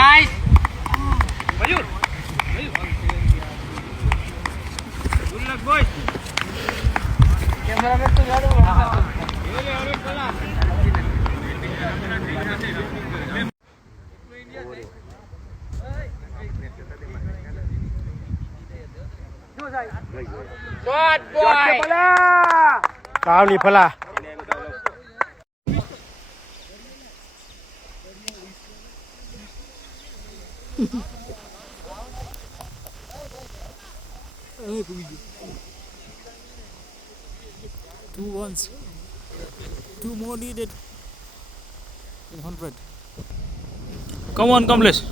guys. Maju. Good luck, boys. Cameraman tuh nggak ada. Shot, boy. Kau ni pala. Two ones. Two more needed. 100. Come on, Kamlesh.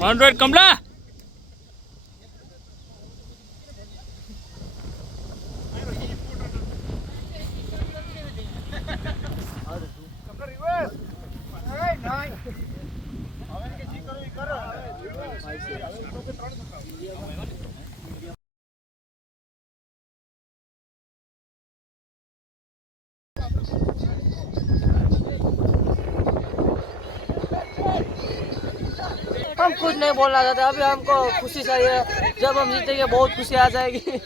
Hundred, Kamla. हम कुछ नहीं बोलना चाहते, अभी हमको खुशी चाहिए। जब हम जीतेंगे बहुत खुशी आ जाएगी।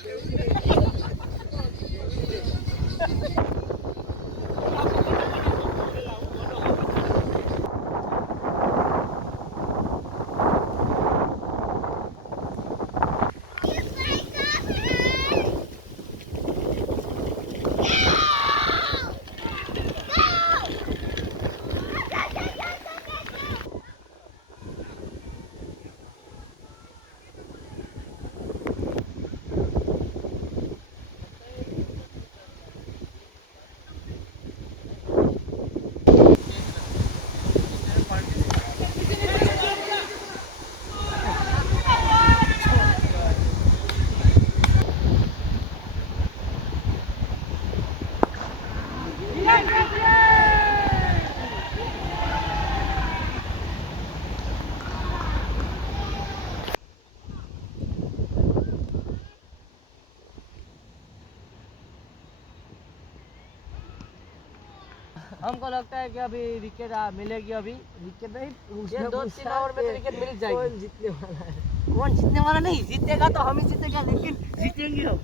हमको लगता है कि अभी विकेट मिलेगी। अभी विकेट नहीं, ये 2-3 ओवर में तो विकेट मिल जाएगी। कौन जीतने वाला है? कौन जीतने वाला नहीं, जीतेगा तो हम ही जीतेगा, लेकिन जीतेंगे हम।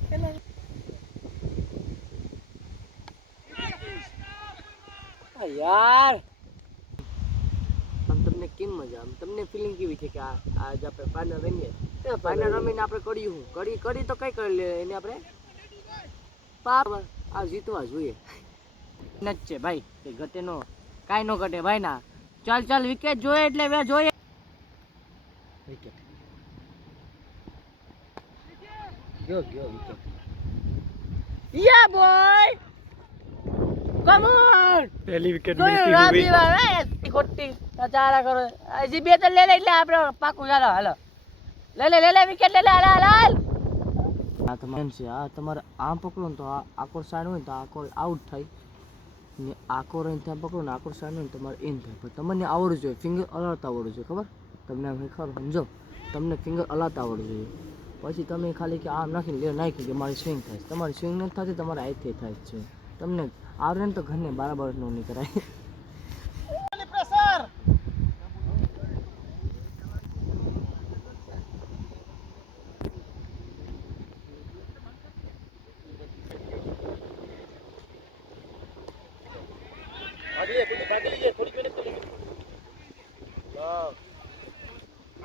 यार તમને કેમ મજા, તમને ફિલિંગ કેવી છે કે આજ આપણે ફાઇનલ રમીએ? ફાઇનલ રમીને આપણે કર્યું કરી તો કઈ કરી લે, એને આપણે પાપ આ જીતવા જોઈએ જ છે ભાઈ, કે ઘટે નો કાઈ નો ઘટે ભાઈ ના। ચાલ ચાલ વિકેટ જોઈએ એટલે વે જોઈએ વિકેટ ગયો વિકેટ। યા બોય કમ ઓન पहली विकेट જોયું मिलती हुई। રાજી ખોટી ચારા કરો હજી બે તો લે લે એટલે આપણે પાકું ચાલો હાલો લે વિકેટ લે હાલ। આ તમારે છે, આ તમારે આમ પકડો ને તો આ આકોર સાઈડ હોય તો આકોર આઉટ થાય ને, આકોર અહીં ત્યાં પકડો ને આકોર સાઈડ હોય ને તમારે ઇન થાય। પણ તમને આવડવું જોઈએ, ફિંગર અલાડતા આવડવું જોઈએ, ખબર તમને આમ ખબર સમજો, તમને ફિંગર અલાડતા આવડવું જોઈએ। પછી તમે ખાલી કે આમ નાખીને નાખી કે મારી સ્વિંગ થાય, તમારી સ્વિંગ નથી થતી, તમારે આઈથી થાય છે। તમને આવડે ને તો ઘરને બરાબર નો નહીં કરાય।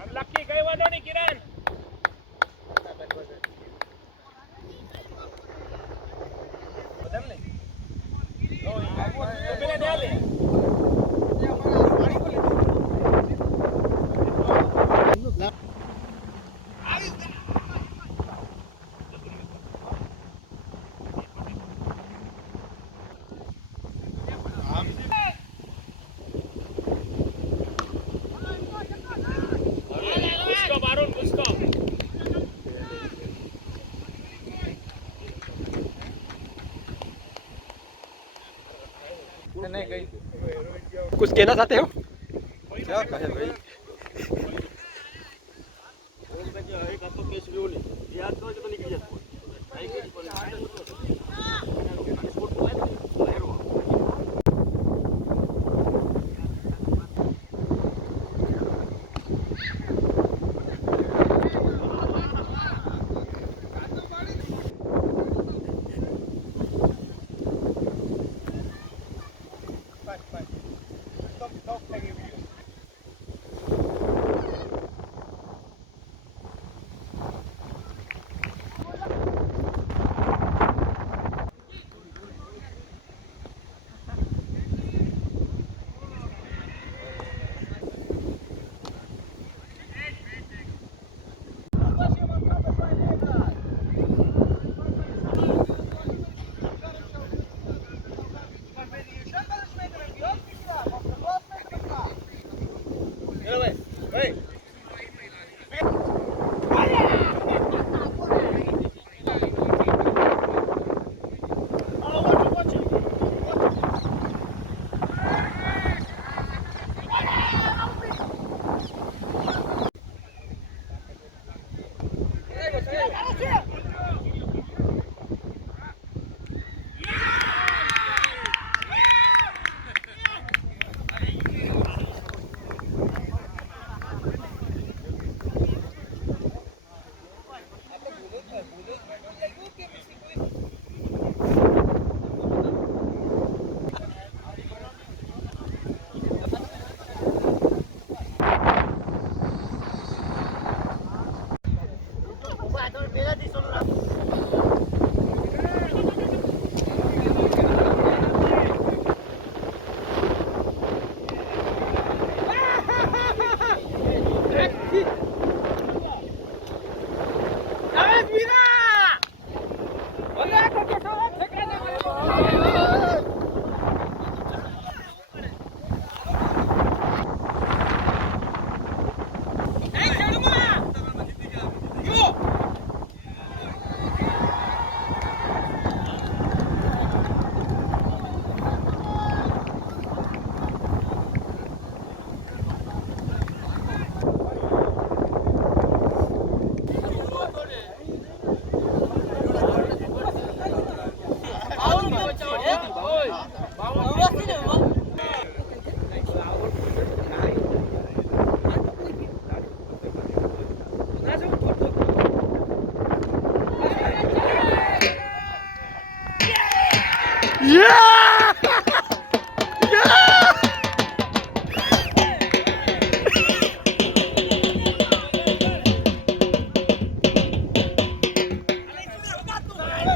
Unlucky, kay wala ni Kiran. Betul ni? Oh, bila dia le. Barun, Gusto. कुछ कहना चाहते हो? क्या कहे भाई?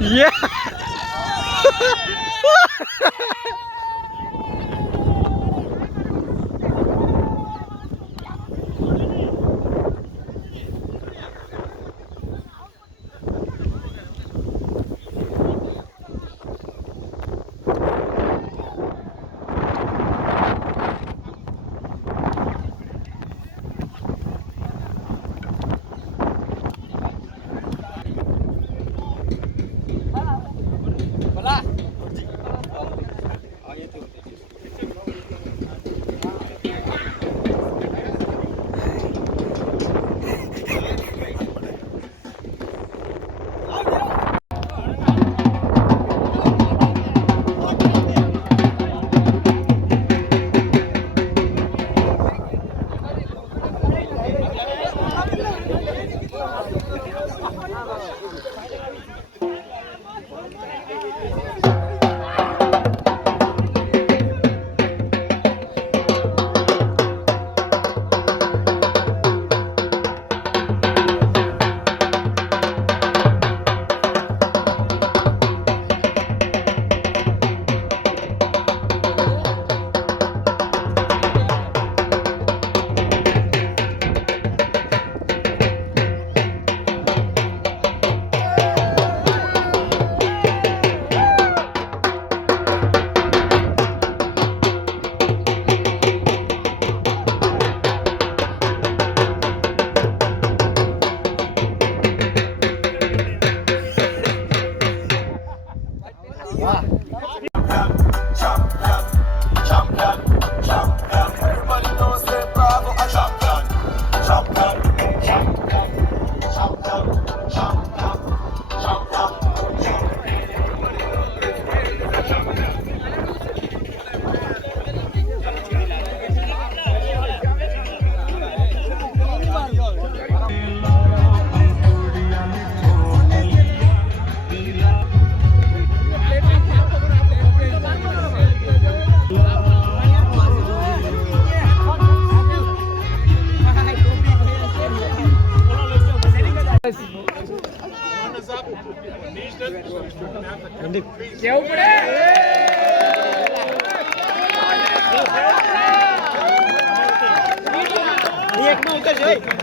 Yeah. કેવું પડે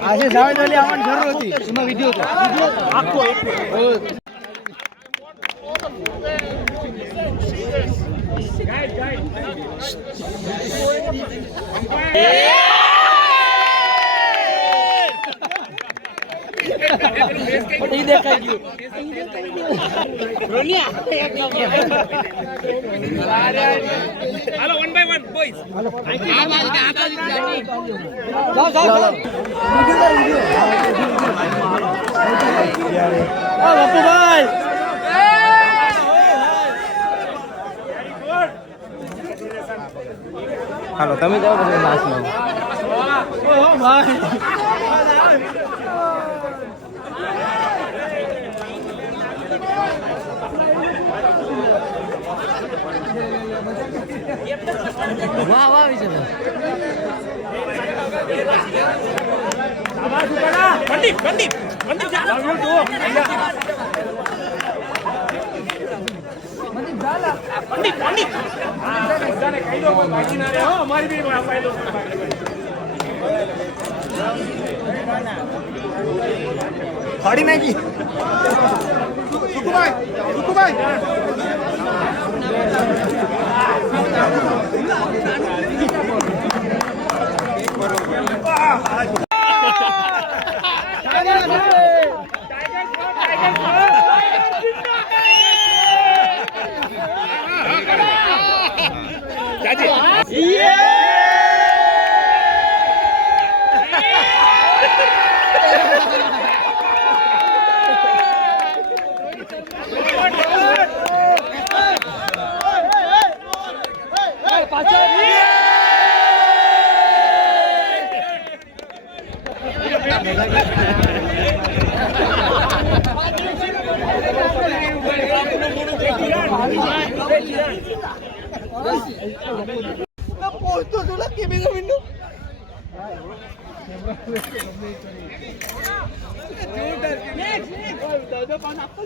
આજે જાવેદ અલી આવવાની જરૂર હતી એમાં વિડિયો હતો આખો ઈ દેખાઈ ગયું હાલો 1 by 1 બોયસ બાપુભાઈ હાલો તમે જાઓ પછી નાચ લો ભાઈ વાહ વાહ વિજય પંડિત પંડિત પંડિત પંડિત પંડિત બધાને કહી દો કોઈ બાકી ના રહે હો અમારી બી ફાયદો ફાડી નાખી સુકુભાઈ પોસ્તો જોલા કે મેરા વિન્ડો જોરદાર કે નેક્સ્ટ દાદા પાન આપો